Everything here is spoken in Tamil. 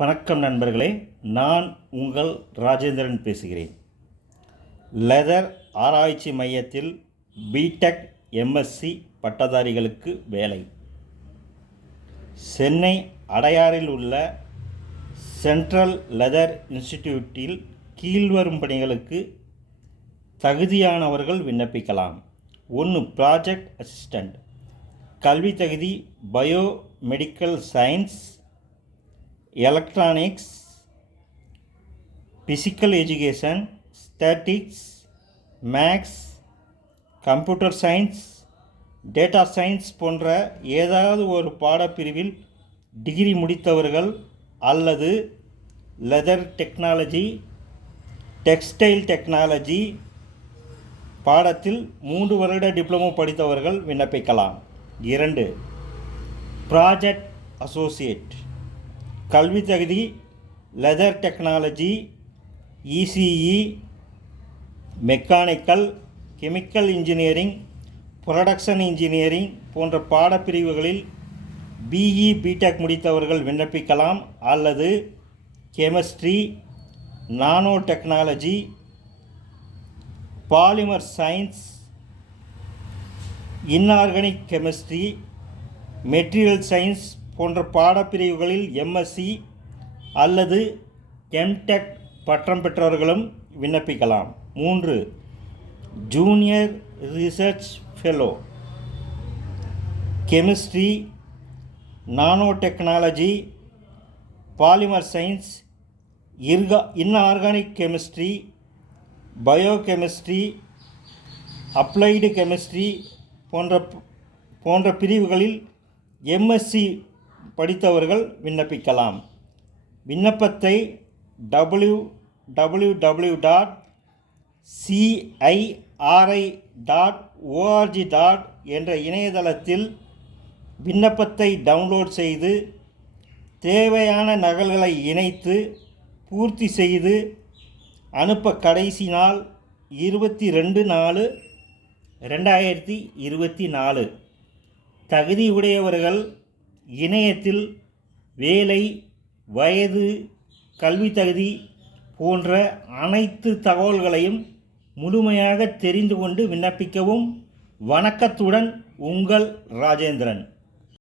வணக்கம் நண்பர்களே, நான் உங்கள் ராஜேந்திரன் பேசுகிறேன். லெதர் ஆராய்ச்சி மையத்தில் பிடெக் எம்எஸ்சி பட்டதாரிகளுக்கு வேலை. சென்னை அடையாறில் உள்ள சென்ட்ரல் லெதர் இன்ஸ்டிடியூட்டில் கீழ்வரும் பணிகளுக்கு தகுதியானவர்கள் விண்ணப்பிக்கலாம். 1. Project assistant. கல்வி தகுதி biomedical science, electronics, physical education, statics, maths, computer science, data science போன்ற ஏதாவது ஒரு பாடப்பிரிவில் டிகிரி முடித்தவர்கள் அல்லது லெதர் டெக்னாலஜி, டெக்ஸ்டைல் டெக்னாலஜி பாடத்தில் 3 வருட டிப்ளமோ படித்தவர்கள் விண்ணப்பிக்கலாம். 2. Project associate. கல்வி தகுதி leather technology, ECE, mechanical, chemical engineering, production engineering போன்ற பாடப்பிரிவுகளில் பிஇ பிடெக் முடித்தவர்கள் விண்ணப்பிக்கலாம் அல்லது chemistry, nanotechnology, polymer science, inorganic chemistry, material science போன்ற பாடப்பிரிவுகளில் எம்எஸ்சி அல்லது எம்டெக் பட்டம் பெற்றவர்களும் விண்ணப்பிக்கலாம். 3. Junior research fellow. Chemistry, nanotechnology, polymer science, inorganic chemistry, biochemistry, applied chemistry போன்ற பிரிவுகளில் எம்எஸ்சி படித்தவர்கள் விண்ணப்பிக்கலாம். விண்ணப்பத்தை www.ciri.org. என்ற இணையதளத்தில் விண்ணப்பத்தை டவுன்லோட் செய்து தேவையான நகல்களை இணைத்து பூர்த்தி செய்து அனுப்ப கடைசி நாள் 22/4/2024. தகுதியுடையவர்கள் இணையத்தில் வேலை, வயது, கல்வி தகுதி போன்ற அனைத்து தகவல்களையும் முழுமையாக தெரிந்து கொண்டு விண்ணப்பிக்கவும். வணக்கத்துடன் உங்கள் ராஜேந்திரன்.